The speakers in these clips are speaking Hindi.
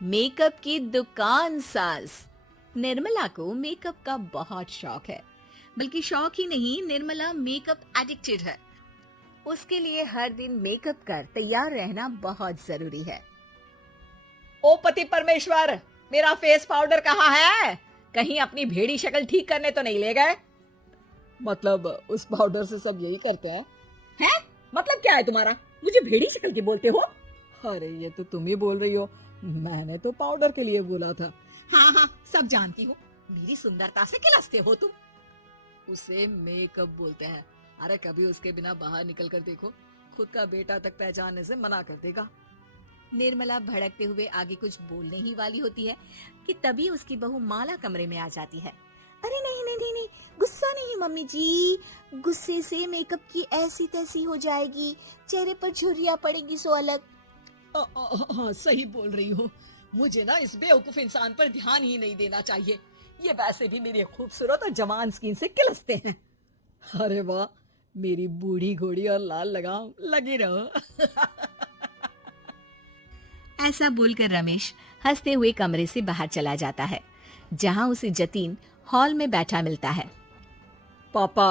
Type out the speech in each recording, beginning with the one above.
मेकअप की दुकान साज। निर्मला को मेकअप का बहुत शौक है, बल्कि शौक ही नहीं, निर्मला मेकअप एडिक्टेड है। उसके लिए हर दिन मेकअप कर तैयार रहना बहुत जरूरी है। ओ पति परमेश्वर, मेरा फेस पाउडर कहाँ है? कहीं अपनी भेड़ी शक्ल ठीक करने तो नहीं ले गए? मतलब उस पाउडर से सब यही करते हैं। हैं? मतलब क्या है तुम्हारा? मुझे भेड़ी शक्ल की बोलते हो? अरे ये तो तुम ही बोल रही हो, मैंने तो पाउडर के लिए बोला था। हाँ हाँ, सब जानती हो। मेरी सुंदरता से किलसते हो तुम। उसे मेकअप बोलते हैं। अरे कभी उसके बिना बाहर निकल कर देखो, खुद का बेटा तक पहचानने से मना कर देगा। निर्मला भड़कते हुए आगे कुछ बोलने ही वाली होती है कि तभी उसकी बहू माला कमरे में आ जाती है। अरे नहीं नहीं नहीं नहीं, गुस्सा नहीं मम्मी जी, गुस्से से मेकअप की ऐसी तैसी हो जाएगी, चेहरे पर झुर्रियां पड़ेगी सो अलग। हाँ सही बोल रही हो, मुझे ना इस बेवकूफ इंसान पर ध्यान ही नहीं देना चाहिए। ये वैसे भी मेरी खूबसूरत और जवान स्किन से किलसते हैं। अरे वाह, मेरी बूढ़ी घोड़ी और लाल लगाम, लगी रहो। ऐसा बोलकर रमेश हंसते हुए कमरे से बाहर चला जाता है, जहां उसे जतीन हॉल में बैठा मिलता है। पापा,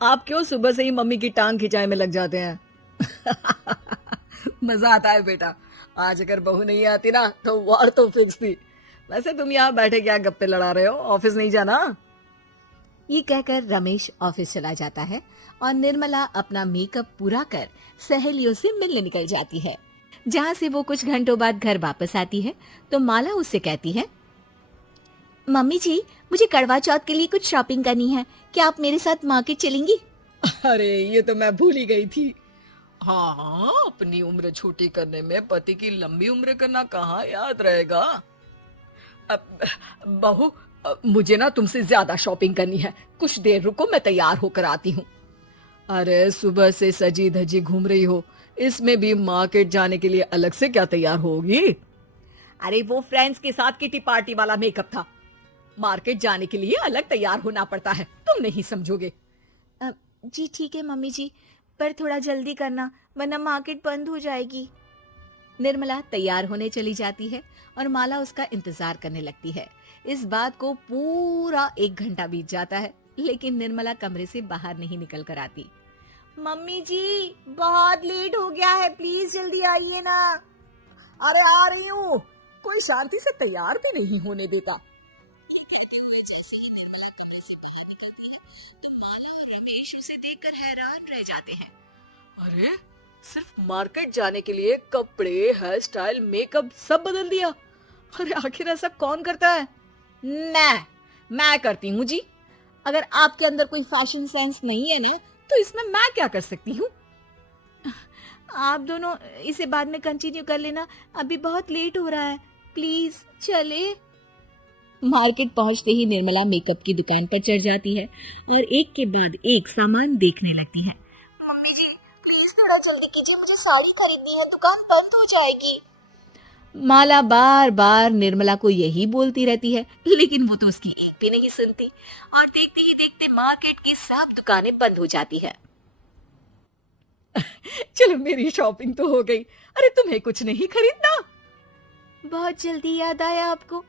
आप क्यों सुबह से ही मम्मी की टांग खिंचाई में लग जाते हैं? मजा आता है बेटा। आज अगर बहू नहीं आती ना तो वार तो फिक्स थी। वैसे तुम यहाँ बैठे क्या गप्पे लड़ा रहे हो? ऑफिस नहीं जाना? ये कहकर रमेश ऑफिस चला जाता है और निर्मला अपना मेकअप पूरा कर सहेलियों से मिलने निकल जाती है। जहाँ से वो कुछ घंटों बाद घर वापस आती है तो माला उससे कहती है, मम्मी जी, मुझे करवा चौथ के लिए कुछ शॉपिंग करनी है, क्या आप मेरे साथ मार्केट चलेंगी? अरे ये तो मैं भूल ही गई थी। हाँ, अपनी उम्र छोटी करने में पति की लंबी उम्र करना कहाँ याद रहेगा। बहू, मुझे ना तुमसे ज्यादा शॉपिंग करनी है, कुछ देर रुको, मैं तैयार होकर आती हूँ। अरे सुबह से सजी धजी घूम रही हो, इसमें भी मार्केट जाने के लिए अलग से क्या तैयार होगी? अरे वो फ्रेंड्स के साथ किटी पार्टी वाला मेकअप था, मार्केट जाने के लिए अलग तैयार होना पड़ता है, तुम नहीं समझोगे। जी ठीक है मम्मी जी, पर थोड़ा जल्दी करना वरना मार्केट बंद हो जाएगी। निर्मला तैयार होने चली जाती है और माला उसका इंतजार करने लगती है। इस बात को पूरा 1 घंटा बीत जाता है, लेकिन निर्मला कमरे से बाहर नहीं निकल कर आती। मम्मी जी, बहुत लेट हो गया है, प्लीज जल्दी आइए ना। अरे आ रही हूँ, कोई शांति से तैयार भी नहीं होने देता। ये कहते हुए जैसे ही निर्मला कमरे से बाहर निकलती है तो माला और रमेश उसे देखकर हैरान रह जाते हैं। अरे सिर्फ मार्केट जाने के लिए कपड़े, हेयर स्टाइल, मेकअप सब बदल दिया। अरे आखिर ऐसा कौन करता है? मैं करती हूँ जी। अगर आपके अंदर कोई फैशन सेंस नहीं है ना तो इसमें मैं क्या कर सकती हूँ? आप दोनों इसे बाद में कंटिन्यू कर लेना, अभी बहुत लेट हो रहा है, प्लीज चले। मार्केट पहुंचते ही निर्मला मेकअप की दुकान पर चढ़ जाती है और एक के बाद एक सामान देखने लगती है। मम्मी जी, प्लीज थोड़ा जल्दी कीजिए, मुझे साड़ी खरीदनी है, दुकान बंद हो जाएगी। माला बार बार निर्मला को यही बोलती रहती है, लेकिन वो तो उसकी एक भी नहीं सुनती और देखते ही देखते मार्केट की सब दुकानें बंद हो जाती है। चलो मेरी शॉपिंग तो हो गई। अरे तुम्हें कुछ नहीं खरीदना? बहुत जल्दी याद आया आपको,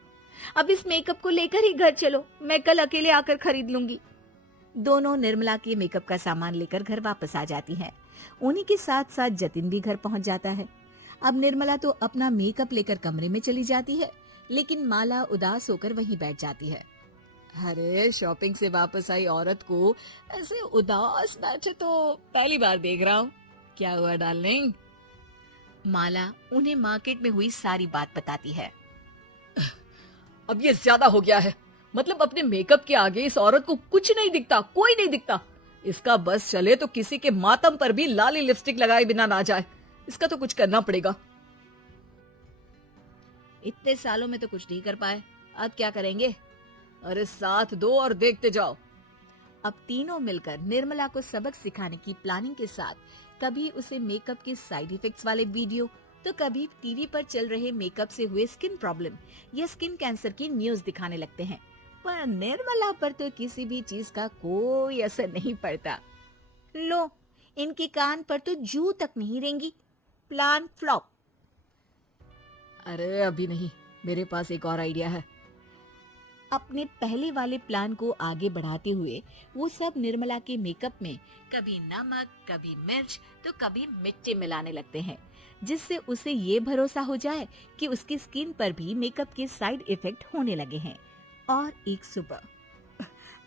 अब इस मेकअप को लेकर ही घर चलो, मैं कल अकेले आकर खरीद लूंगी। दोनों निर्मला के मेकअप का सामान लेकर घर वापस आ जाती हैं। उन्हीं के साथ साथ जतिन भी घर पहुंच जाता है। अब निर्मला तो अपना मेकअप लेकर कमरे में चली जाती है, लेकिन माला उदास होकर वहीं बैठ जाती है। अरे शॉपिंग से वापस आई औरत को ऐसे उदास बैठे तो पहली बार देख रहा हूँ। क्या हुआ डार्लिंग? माला उन्हें मार्केट में हुई सारी बात बताती है। अब ये ज्यादा हो गया है, मतलब अपने मेकअप के आगे इस औरत को कुछ नहीं दिखता, कोई नहीं दिखता। इसका बस चले तो किसी के मातम पर भी लाली लिपस्टिक लगाए बिना ना जाए। इसका तो कुछ करना पड़ेगा। इतने सालों में तो कुछ नहीं कर पाए, अब क्या करेंगे? अरे साथ दो और देखते जाओ। अब तीनों मिलकर निर्मला को सबक सिखाने की प्लानिंग के साथ कभी उसे मेकअप के साइड इफेक्ट्स वाले वीडियो तो कभी टीवी पर चल रहे मेकअप से हुए स्किन प्रॉब्लम या स्किन कैंसर की न्यूज दिखाने लगते हैं, पर निर्मला पर तो किसी भी चीज का कोई असर नहीं पड़ता। लो, इनके कान पर तो जू तक नहीं रेंगी। Plan flop. अरे अभी नहीं, मेरे पास एक और आइडिया है। अपने पहले वाले प्लान को आगे बढ़ाते हुए वो सब निर्मला के मेकअप में कभी नमक, कभी मिर्च तो कभी मिट्टी मिलाने लगते हैं, जिससे उसे ये भरोसा हो जाए कि उसकी स्किन पर भी मेकअप के साइड इफेक्ट होने लगे हैं। और एक सुबह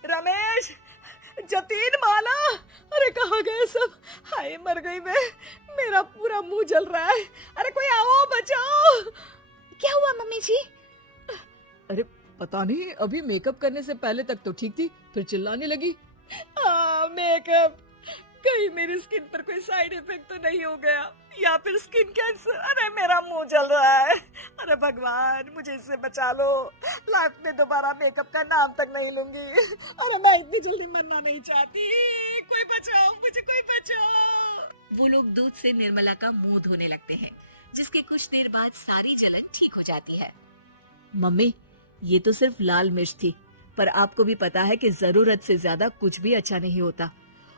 रमेश, जतीन, माला, अरे कहाँ गए सब? हाय मर गई मैं, मेरा पूरा मुंह जल रहा है। अरे कोई आओ, बचाओ। क्या हुआ मम्मी जी? अरे पता नहीं, अभी मेकअप करने से पहले तक तो ठीक थी, फिर चिल्लाने लगी। मेकअप, कहीं मेरी स्किन पर कोई साइड इफेक्ट तो नहीं हो गया, या फिर स्किन कैंसर। अरे मेरा मुंह जल रहा है। अरे भगवान, मुझे इससे बचा लो। लाइफ में दोबारा मेकअप का नाम तक नहीं लूंगी। अरे मैं इतनी जल्दी मरना नहीं चाहती। कोई बचाओ मुझे, कोई बचाओ। वो लोग दूध से निर्मला का मुंह धोने लगते हैं, जिसके कुछ देर बाद सारी जलन ठीक हो जाती है। मम्मी, ये तो सिर्फ लाल मिर्च थी, पर आपको भी पता है कि जरूरत से ज्यादा कुछ भी अच्छा नहीं होता।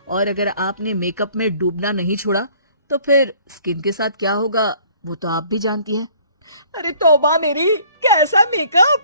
और अगर आपने मेकअप में डूबना नहीं छोड़ा तो फिर स्किन के साथ क्या होगा वो तो आप भी जानती हैं। अरे तौबा मेरी, कैसा मेकअप!